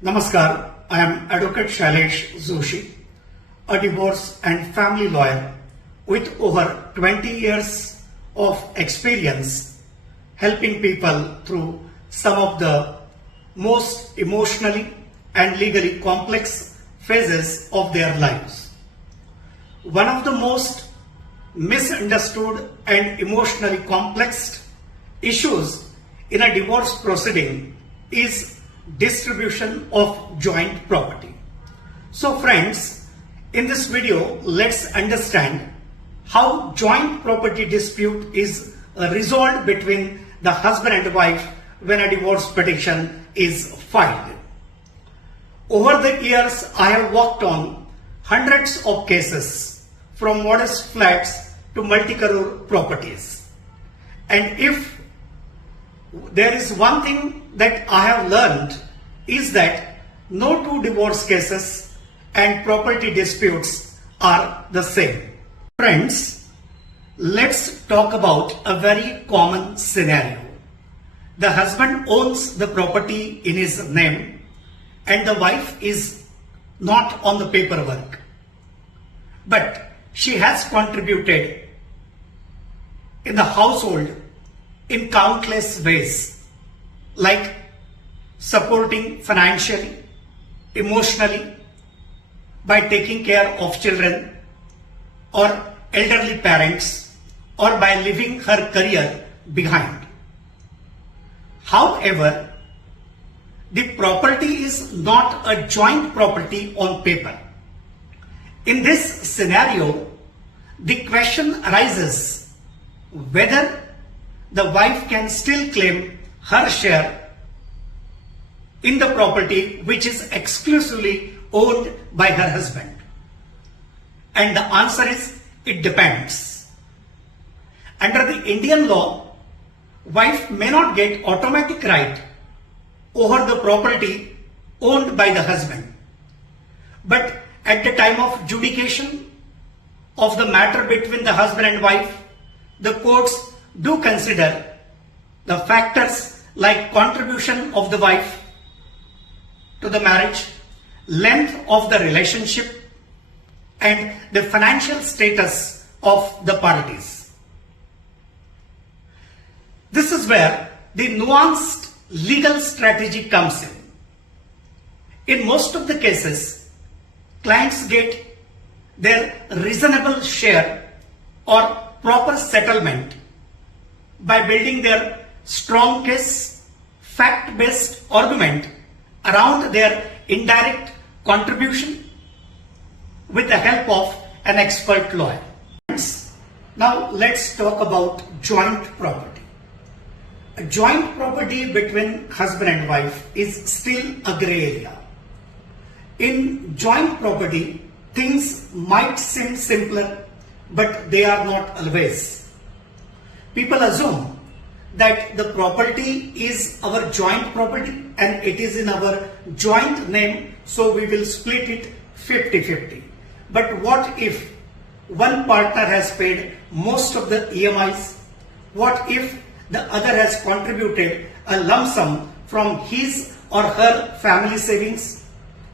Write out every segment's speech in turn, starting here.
Namaskar, I am Advocate Shailesh Joshi, a divorce and family lawyer with over 20 years of experience helping people through some of the most emotionally and legally complex phases of their lives. One of the most misunderstood and emotionally complex issues in a divorce proceeding is distribution of joint property. So friends, in this video, let's understand how joint property dispute is resolved between the husband and wife when a divorce petition is filed. Over the years, I have worked on hundreds of cases from modest flats to multi-crore properties. And if there is one thing that I have learned is that no two divorce cases and property disputes are the same. Friends, let's talk about a very common scenario. The husband owns the property in his name and the wife is not on the paperwork, but she has contributed in the household in countless ways, like supporting financially, emotionally, by taking care of children or elderly parents, or by leaving her career behind. However, the property is not a joint property on paper. In this scenario, the question arises whether the wife can still claim her share in the property which is exclusively owned by her husband. And the answer is, it depends. Under the Indian law, wife may not get automatic right over the property owned by the husband. But at the time of adjudication of the matter between the husband and wife, the courts do consider the factors like contribution of the wife to the marriage, length of the relationship, and the financial status of the parties. This is where the nuanced legal strategy comes in. In most of the cases, clients get their reasonable share or proper settlement by building their strong case, fact-based argument around their indirect contribution with the help of an expert lawyer. Now let's talk about joint property. A joint property between husband and wife is still a gray area. In joint property, things might seem simpler, but they are not always. People assume that the property is our joint property and it is in our joint name, so we will split it 50-50. But what if one partner has paid most of the EMIs? What if the other has contributed a lump sum from his or her family savings?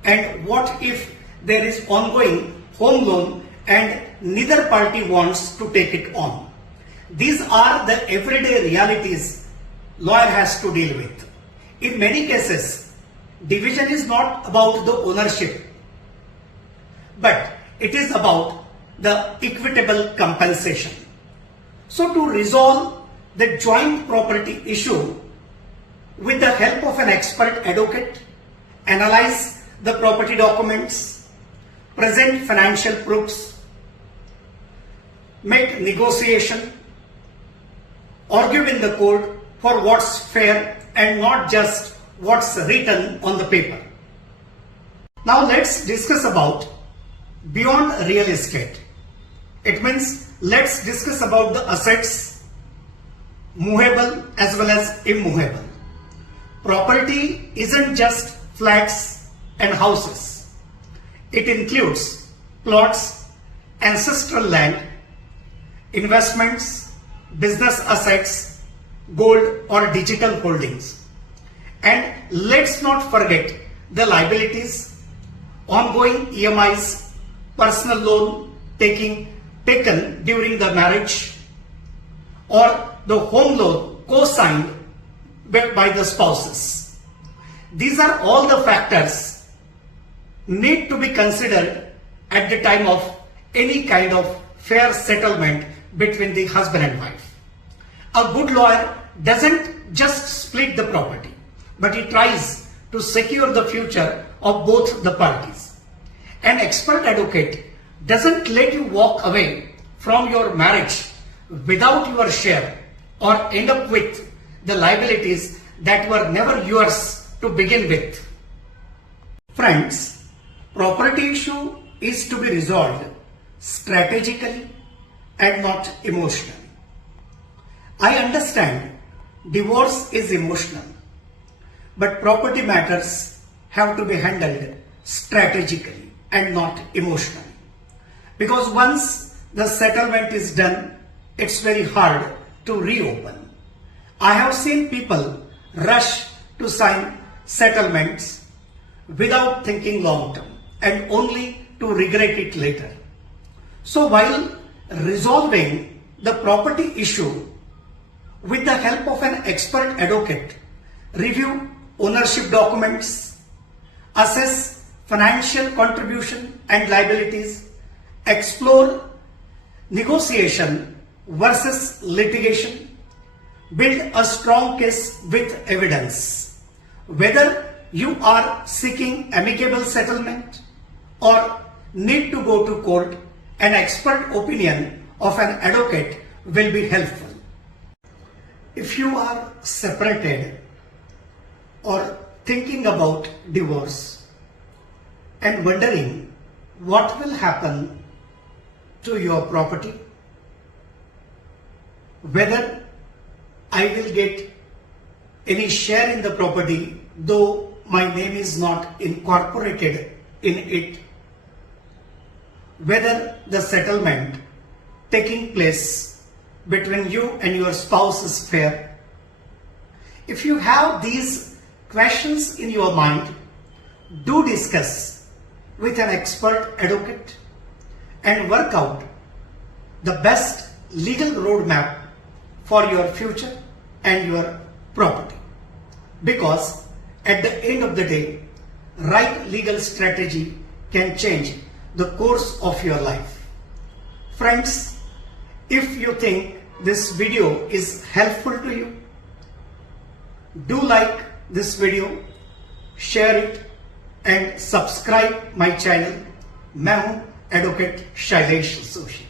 And what if there is ongoing home loan and neither party wants to take it on? These are the everyday realities lawyer has to deal with. In many cases, division is not about the ownership, but it is about the equitable compensation. So to resolve the joint property issue with the help of an expert advocate, analyze the property documents, present financial proofs, make negotiation, argue in the court for what's fair and not just what's written on the paper. Now let's discuss about beyond real estate. It means let's discuss about the assets, movable as well as immovable. Property isn't just flats and houses. It includes plots, ancestral land, investments, business assets, gold or digital holdings. And let's not forget the liabilities, ongoing EMIs, personal loan taken during the marriage, or the home loan co-signed by the spouses. These are all the factors need to be considered at the time of any kind of fair settlement between the husband and wife. A good lawyer doesn't just split the property, but he tries to secure the future of both the parties. An expert advocate doesn't let you walk away from your marriage without your share or end up with the liabilities that were never yours to begin with. Friends, property issue is to be resolved strategically and not emotionally. I understand divorce is emotional, but property matters have to be handled strategically and not emotionally. Because once the settlement is done, it's very hard to reopen. I have seen people rush to sign settlements without thinking long term and only to regret it later. So while resolving the property issue with the help of an expert advocate, review ownership documents, assess financial contribution and liabilities, explore negotiation versus litigation, build a strong case with evidence. Whether you are seeking amicable settlement or need to go to court, an expert opinion of an advocate will be helpful. If you are separated or thinking about divorce and wondering what will happen to your property, whether I will get any share in the property though my name is not incorporated in it, whether the settlement taking place between you and your spouse is fair. If you have these questions in your mind, do discuss with an expert advocate and work out the best legal roadmap for your future and your property. Because at the end of the day, right legal strategy can change the course of your life. Friends, if you think this video is helpful to you, do like this video, share it and subscribe my channel. मैं हूं advocate Shailesh Joshi.